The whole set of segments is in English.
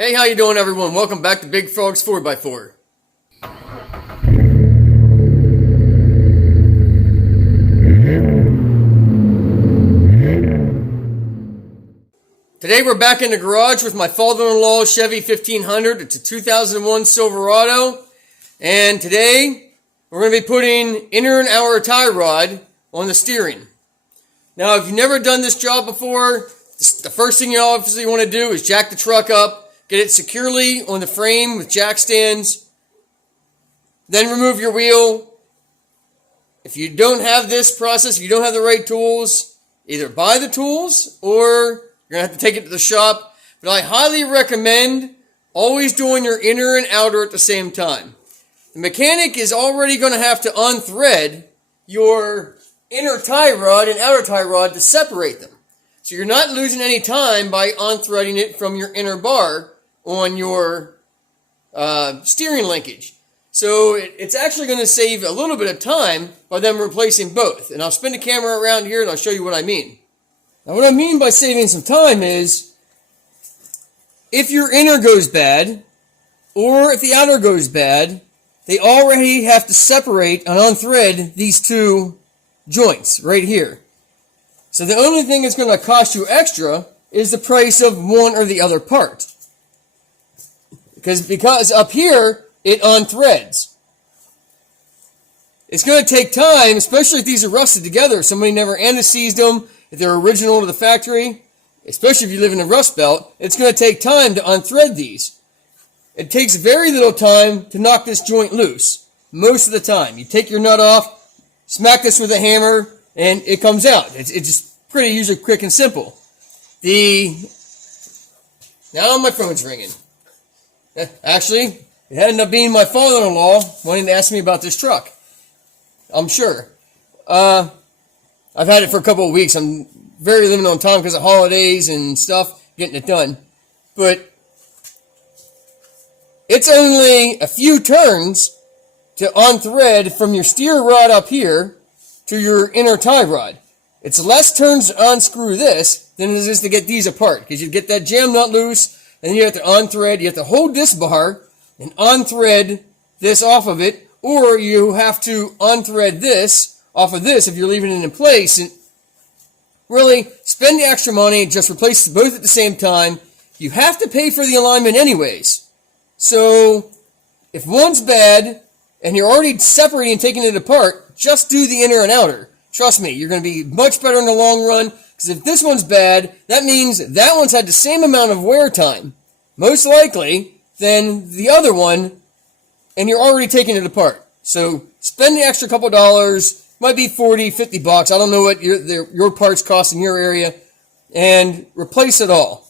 Hey, how you doing, everyone? Welcome back to Big Frog's 4x4. Today we're back in the garage with my father-in-law's Chevy 1500. It's a 2001 Silverado. And today we're going to be putting inner and outer tie rod on the steering. Now, if you've never done this job before, the first thing you obviously want to do is jack the truck up. Get it securely on the frame with jack stands. Then remove your wheel. If you don't have this process, if you don't have the right tools, either buy the tools or you're going to have to take it to the shop. But I highly recommend always doing your inner and outer at the same time. The mechanic is already going to have to unthread your inner tie rod and outer tie rod to separate them. So you're not losing any time by unthreading it from your inner bar on your steering linkage. So it's actually going to save a little bit of time by them replacing both. And I'll spin the camera around here and I'll show you what I mean. Now what I mean by saving some time is if your inner goes bad or if the outer goes bad, they already have to separate and unthread these two joints right here. So the only thing that's going to cost you extra is the price of one or the other part. Because up here, it unthreads. It's going to take time, especially if these are rusted together. If somebody never anti-seized them, if they're original to the factory, especially if you live in a rust belt, it's going to take time to unthread these. It takes very little time to knock this joint loose. Most of the time. You take your nut off, smack this with a hammer, and it comes out. It's just pretty usually quick and simple. Now my phone's ringing. Actually, it ended up being my father-in-law wanting to ask me about this truck. I'm sure. I've had it for a couple of weeks. I'm very limited on time because of holidays and stuff, getting it done. But it's only a few turns to unthread from your steer rod up here to your inner tie rod. It's less turns to unscrew this than it is to get these apart, because you get that jam nut loose, and you have to unthread. You have to hold this bar and unthread this off of it, or you have to unthread this off of this if you're leaving it in place. And really, spend the extra money, just replace both at the same time. You have to pay for the alignment anyways. So if one's bad and you're already separating and taking it apart, just do the inner and outer. Trust me, you're going to be much better in the long run, because if this one's bad, that means that one's had the same amount of wear time, most likely, than the other one, and you're already taking it apart. So spend the extra couple dollars, might be $40, $50, I don't know what your parts cost in your area, and replace it all.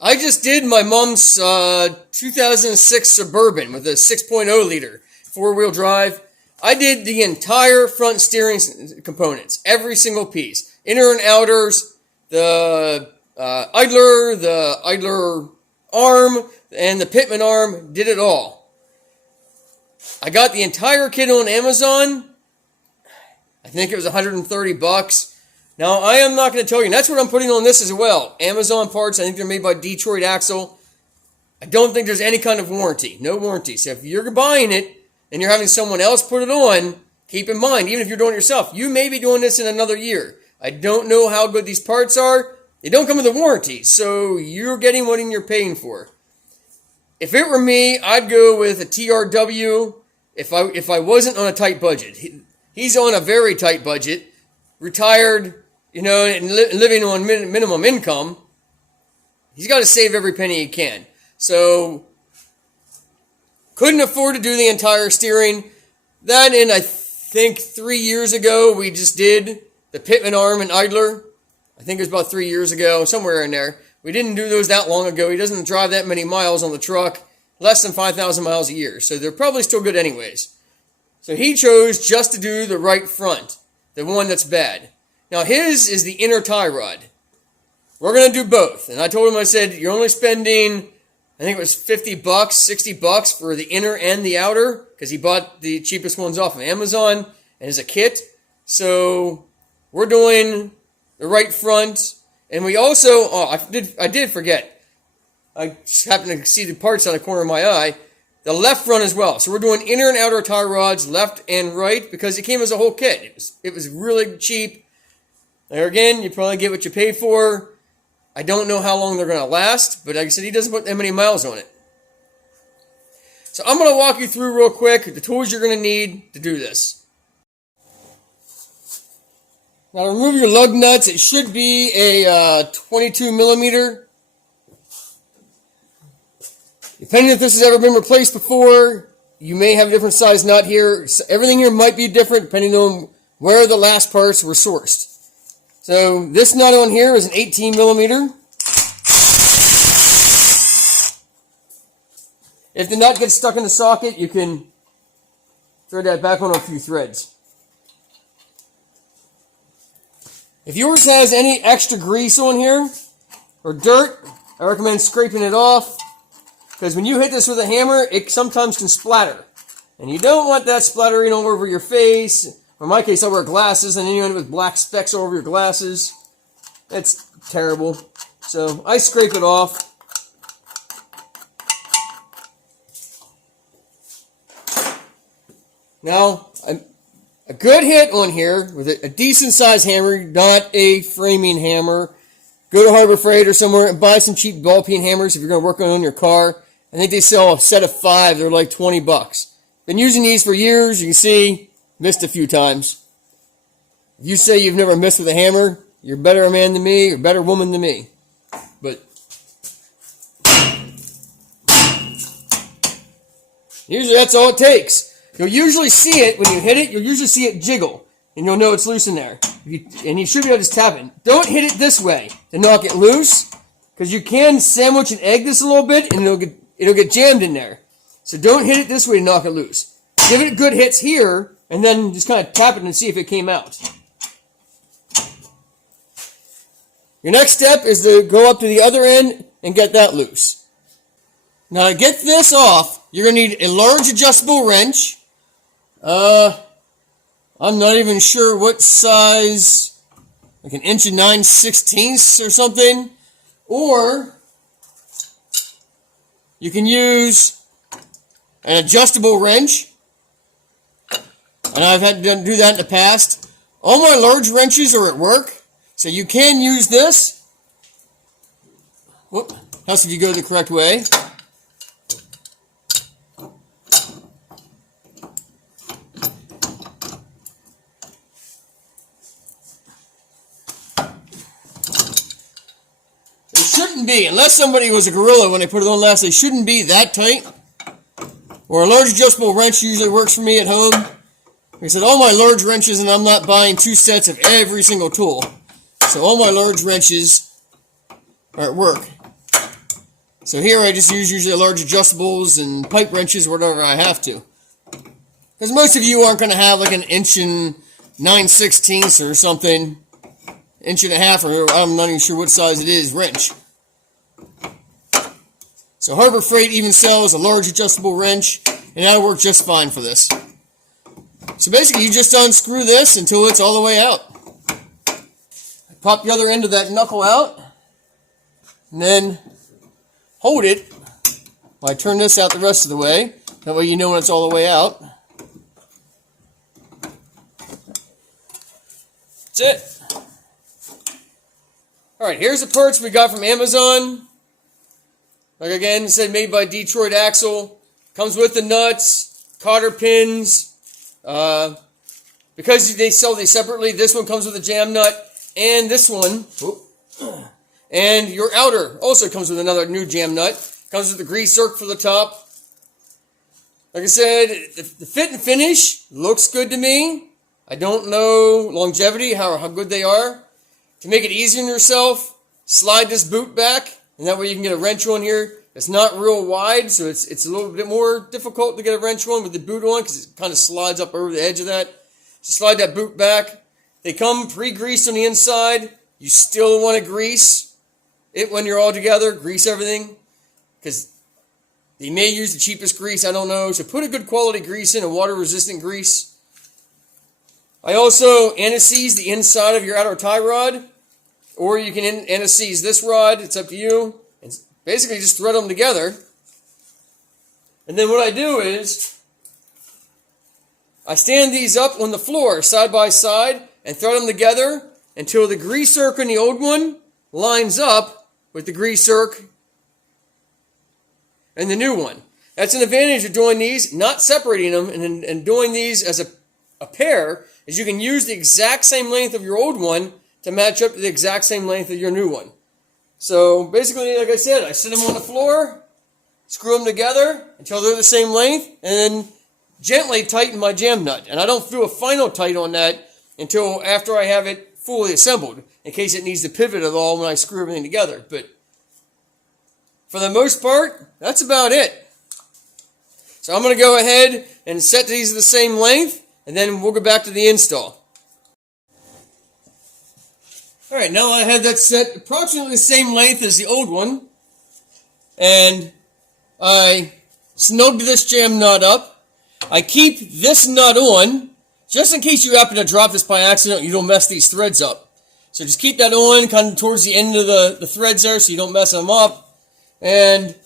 I just did my mom's 2006 Suburban with a 6.0 liter, 4-wheel drive. I did the entire front steering components, every single piece. Inner and outers, the idler arm, and the pitman arm, did it all. I got the entire kit on Amazon. I think it was $130. Now, I am not going to tell you, and that's what I'm putting on this as well. Amazon parts, I think they're made by Detroit Axle. I don't think there's any kind of warranty, no warranty. So if you're buying it, and you're having someone else put it on, keep in mind, even if you're doing it yourself, you may be doing this in another year. I don't know how good these parts are. They don't come with a warranty, so you're getting what you're paying for. If it were me, I'd go with a TRW if I wasn't on a tight budget. He's on a very tight budget, retired, and living on minimum income. He's got to save every penny he can. So couldn't afford to do the entire steering. That, and I think 3 years ago, we just did the pitman arm and idler. I think it was about 3 years ago, somewhere in there. We didn't do those that long ago. He doesn't drive that many miles on the truck, less than 5,000 miles a year. So they're probably still good anyways. So he chose just to do the right front, the one that's bad. Now his is the inner tie rod. We're going to do both. And I told him, I said, you're only spending, I think it was $50, $60 for the inner and the outer, because he bought the cheapest ones off of Amazon and as a kit. So we're doing the right front And we also, I did forget. I just happened to see the parts out of the corner of my eye. The left front as well. So we're doing inner and outer tie rods, left and right, because it came as a whole kit. It was really cheap. There again, you probably get what you pay for. I don't know how long they're going to last, but like I said, he doesn't put that many miles on it. So I'm going to walk you through real quick the tools you're going to need to do this. Now to remove your lug nuts, it should be a 22 millimeter. Depending if this has ever been replaced before, you may have a different size nut here. So everything here might be different depending on where the last parts were sourced. So this nut on here is an 18 millimeter. If the nut gets stuck in the socket, you can thread that back on a few threads. If yours has any extra grease on here or dirt, I recommend scraping it off, because when you hit this with a hammer, it sometimes can splatter. And you don't want that splattering all over your face. Or in my case, I wear glasses, and then you end up with black specks all over your glasses. That's terrible. So I scrape it off. Now, a good hit on here with a decent size hammer, not a framing hammer. Go to Harbor Freight or somewhere and buy some cheap ball peen hammers if you're going to work on your car. I think they sell a set of 5. They're like $20. Been using these for years. You can see, missed a few times. If you say you've never missed with a hammer, you're a better man than me, or a better woman than me. But usually that's all it takes. You'll usually see it when you hit it. You'll usually see it jiggle, and you'll know it's loose in there. And you should be able to just tap it. Don't hit it this way to knock it loose, because you can sandwich and egg this a little bit, and it'll get jammed in there. So don't hit it this way to knock it loose. Give it good hits here, and then just kind of tap it and see if it came out. Your next step is to go up to the other end and get that loose. Now to get this off, you're going to need a large adjustable wrench. I'm not even sure what size, like an 1 9/16 or something. Or you can use an adjustable wrench. And I've had to do that in the past. All my large wrenches are at work, so you can use this. Whoop, helps if you go the correct way. It shouldn't be, unless somebody was a gorilla when they put it on last, they shouldn't be that tight. Or a large adjustable wrench usually works for me at home. Like I said, all my large wrenches, and I'm not buying 2 sets of every single tool. So all my large wrenches are at work. So here I just use usually large adjustables and pipe wrenches, whatever I have to. Because most of you aren't going to have like an 1 9/16 or something, 1.5 inch, or I'm not even sure what size it is, wrench. So Harbor Freight even sells a large adjustable wrench, and that'll work just fine for this. So basically, you just unscrew this until it's all the way out. Pop the other end of that knuckle out, and then hold it while I turn this out the rest of the way. That way you know when it's all the way out. That's it. Alright, here's the parts we got from Amazon. Like again, it said made by Detroit Axle. Comes with the nuts, cotter pins. Because they sell these separately, this one comes with a jam nut, and this one, and your outer also comes with another new jam nut. Comes with the grease zerk for the top. Like I said, the fit and finish looks good to me. I don't know longevity, how good they are. To make it easier on yourself, slide this boot back, and that way you can get a wrench on here. It's not real wide, so it's a little bit more difficult to get a wrench on with the boot on, because it kind of slides up over the edge of that. So slide that boot back. They come pre-greased on the inside. You still want to grease it when you're all together. Grease everything, because they may use the cheapest grease. I don't know. So put a good quality grease in, a water-resistant grease. I also anti-seize the inside of your outer tie rod, or you can anti-seize this rod. It's up to you. And basically just thread them together. And then what I do is I stand these up on the floor side by side and thread them together until the grease zerk in the old one lines up with the grease zerk in the new one. That's an advantage of doing these, not separating them, and doing these as a pair, is you can use the exact same length of your old one to match up to the exact same length of your new one. So basically, like I said, I sit them on the floor, screw them together until they're the same length, and then gently tighten my jam nut. And I don't do a final tight on that until after I have it fully assembled, in case it needs to pivot at all when I screw everything together. But for the most part, that's about it. So I'm going to go ahead and set these the same length, and then we'll go back to the install. Alright, now I have that set approximately the same length as the old one. And I snugged this jam nut up. I keep this nut on, just in case you happen to drop this by accident, you don't mess these threads up. So just keep that on kind of towards the end of the threads there so you don't mess them up. And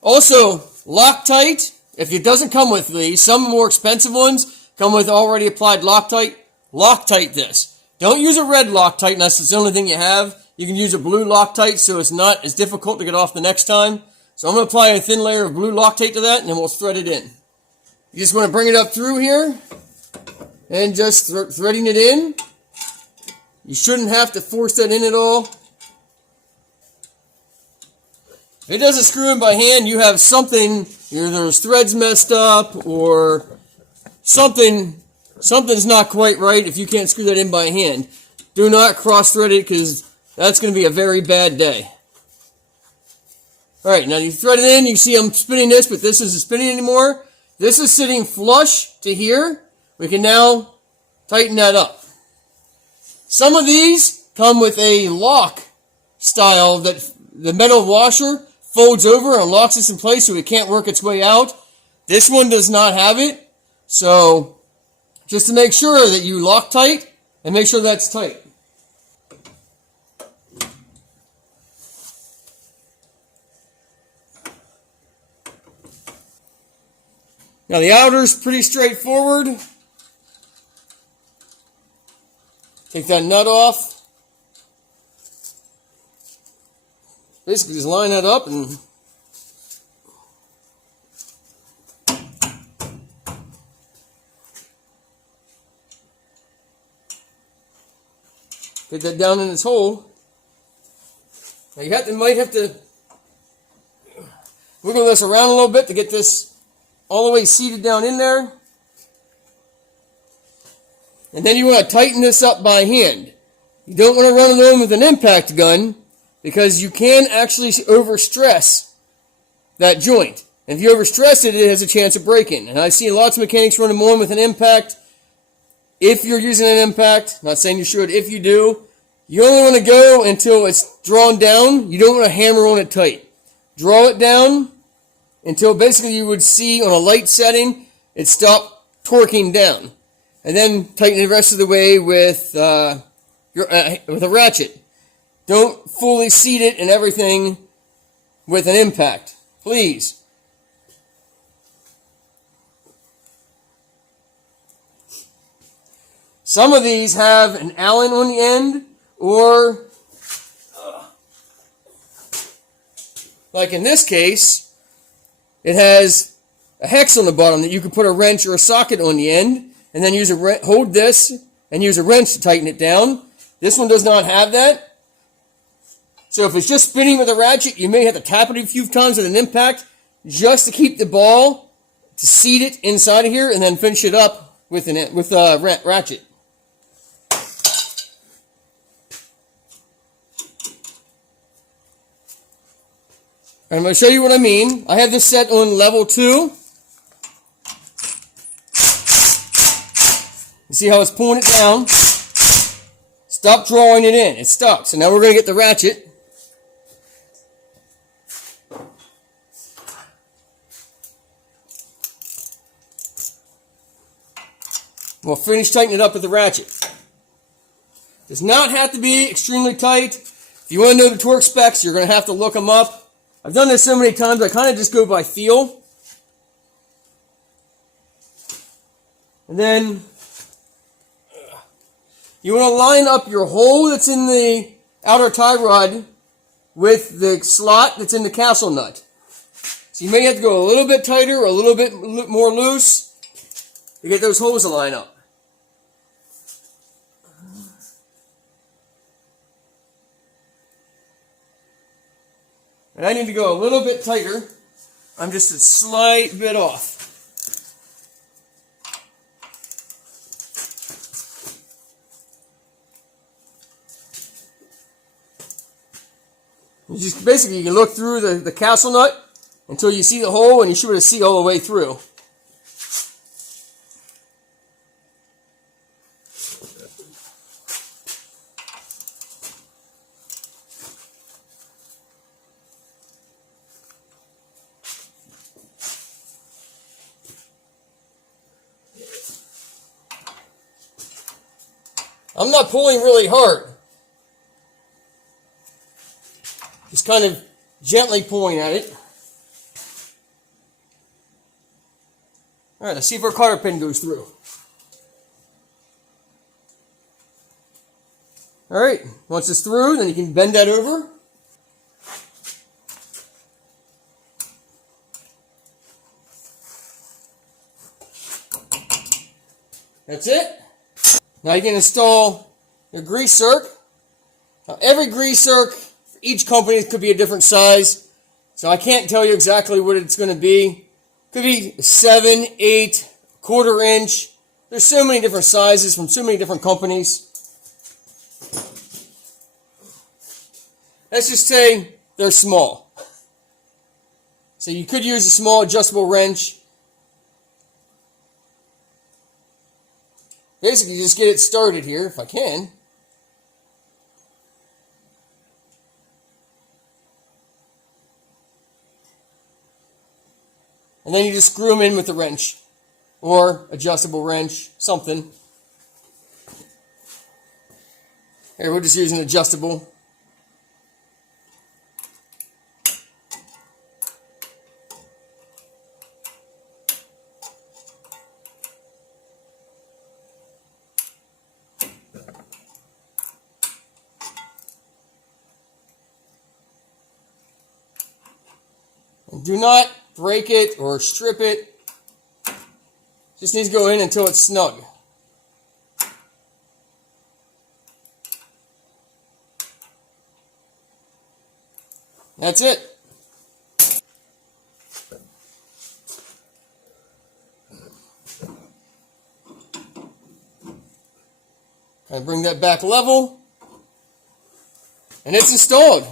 also, Loctite, if it doesn't come with these, some more expensive ones come with already applied Loctite. Loctite this. Don't use a red Loctite unless it's the only thing you have. You can use a blue Loctite so it's not as difficult to get off the next time. So I'm going to apply a thin layer of blue Loctite to that, and then we'll thread it in. You just want to bring it up through here and just threading it in. You shouldn't have to force that in at all. If it doesn't screw in by hand, you have something, either there's threads messed up or something's not quite right if you can't screw that in by hand. Do not cross-thread it because that's going to be a very bad day. Alright, now you thread it in. You see I'm spinning this, but this isn't spinning anymore. This is sitting flush to here. We can now tighten that up. Some of these come with a lock style that the metal washer folds over and locks this in place so it can't work its way out. This one does not have it. So just to make sure that you lock tight and make sure that's tight. Now the outer is pretty straightforward. Take that nut off. Basically just line that up and get that down in its hole. Now you might have to wiggle this around a little bit to get this all the way seated down in there. And then you want to tighten this up by hand. You don't want to run it on with an impact gun because you can actually overstress that joint. And if you overstress it, it has a chance of breaking. And I see lots of mechanics run them on with an impact. If you're using an impact, not saying you should, if you do, you only want to go until it's drawn down. You don't want to hammer on it tight. Draw it down until basically you would see on a light setting, it stopped torquing down. And then tighten the rest of the way with a ratchet. Don't fully seat it and everything with an impact. Please. Some of these have an Allen on the end, or like in this case, it has a hex on the bottom that you can put a wrench or a socket on the end, and then hold this and use a wrench to tighten it down. This one does not have that. So if it's just spinning with a ratchet, you may have to tap it a few times with an impact just to keep the ball, to seat it inside of here, and then finish it up with a ratchet. And I'm going to show you what I mean. I have this set on level 2. You see how it's pulling it down? Stop drawing it in. It's stuck. So now we're going to get the ratchet. We'll finish tightening it up with the ratchet. Does not have to be extremely tight. If you want to know the torque specs, you're going to have to look them up. I've done this so many times, I kind of just go by feel. And then you want to line up your hole that's in the outer tie rod with the slot that's in the castle nut. So you may have to go a little bit tighter or a little bit more loose to get those holes to line up. And I need to go a little bit tighter. I'm just a slight bit off. You just basically, you can look through the castle nut until you see the hole, and you should be able to see all the way through. I'm not pulling really hard. Just kind of gently pulling at it. All right, let's see if our cotter pin goes through. All right, once it's through, then you can bend that over. That's it. Now you can install your grease zerk. Now every grease zerk for each company could be a different size, so I can't tell you exactly what it's going to be. Could be 7, 8, quarter inch. There's so many different sizes from so many different companies. Let's just say they're small. So you could use a small adjustable wrench. Basically, just get it started here, if I can. And then you just screw them in with a wrench. Or adjustable wrench, something. Here, we'll just use an adjustable. And do not break it or strip it. Just needs to go in until it's snug. That's it. Kind of bring that back level. And it's installed.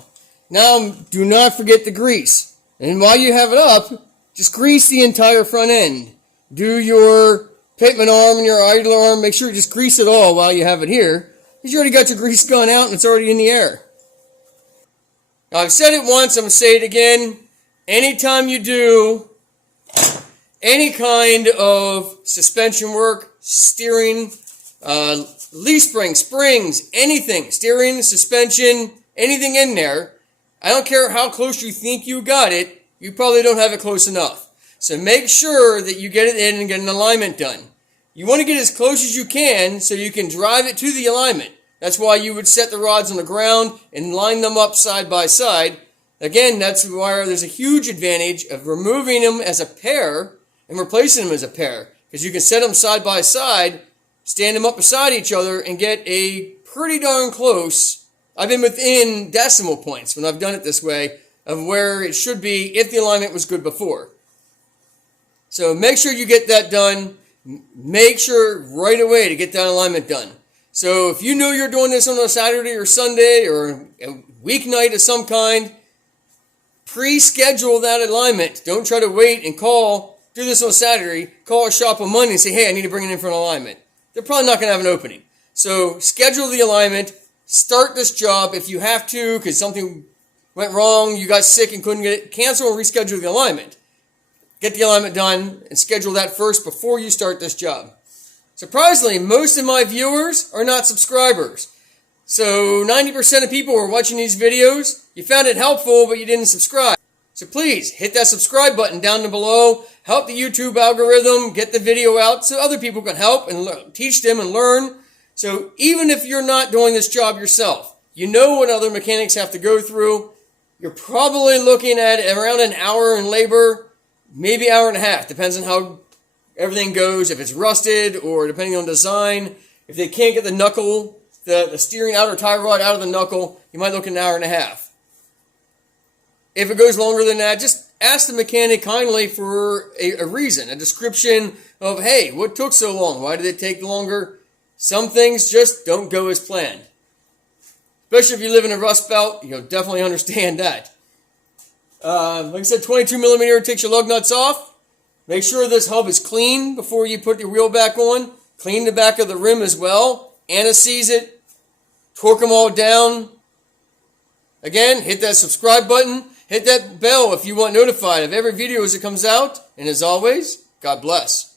Now, do not forget the grease. And while you have it up, just grease the entire front end. Do your pitman arm and your idler arm. Make sure you just grease it all while you have it here. Because you already got your grease gun out and it's already in the air. Now, I've said it once, I'm going to say it again. Anytime you do any kind of suspension work, steering, leaf spring, springs, anything, steering, suspension, anything in there, I don't care how close you think you got it, you probably don't have it close enough. So make sure that you get it in and get an alignment done. You want to get as close as you can so you can drive it to the alignment. That's why you would set the rods on the ground and line them up side by side. Again, that's why there's a huge advantage of removing them as a pair and replacing them as a pair. Because you can set them side by side, stand them up beside each other, and get a pretty darn close. I've been within decimal points when I've done it this way of where it should be if the alignment was good before. So make sure you get that done. Make sure right away to get that alignment done. So if you know you're doing this on a Saturday or Sunday or a weeknight of some kind, pre-schedule that alignment. Don't try to wait and do this on Saturday, call a shop on Monday and say, hey, I need to bring it in for an alignment. They're probably not going to have an opening. So schedule the alignment. Start this job if you have to because something went wrong, you got sick and couldn't get it. Cancel and reschedule the alignment. Get the alignment done and schedule that first before you start this job. Surprisingly, most of my viewers are not subscribers. So 90% of people who are watching these videos, you found it helpful, but you didn't subscribe. So please hit that subscribe button down below. Help the YouTube algorithm get the video out so other people can help and teach them and learn. So even if you're not doing this job yourself, you know what other mechanics have to go through. You're probably looking at around an hour in labor, maybe hour and a half. Depends on how everything goes. If it's rusted or depending on design. If they can't get the knuckle, the steering outer tie rod out of the knuckle, you might look at an hour and a half. If it goes longer than that, just ask the mechanic kindly for a reason, a description of, hey, what took so long? Why did it take longer? Some things just don't go as planned. Especially if you live in a rust belt, you'll definitely understand that. Like I said, 22 millimeter takes your lug nuts off. Make sure this hub is clean before you put your wheel back on. Clean the back of the rim as well. Anti-seize it. Torque them all down. Again, hit that subscribe button. Hit that bell if you want notified of every video as it comes out. And as always, God bless.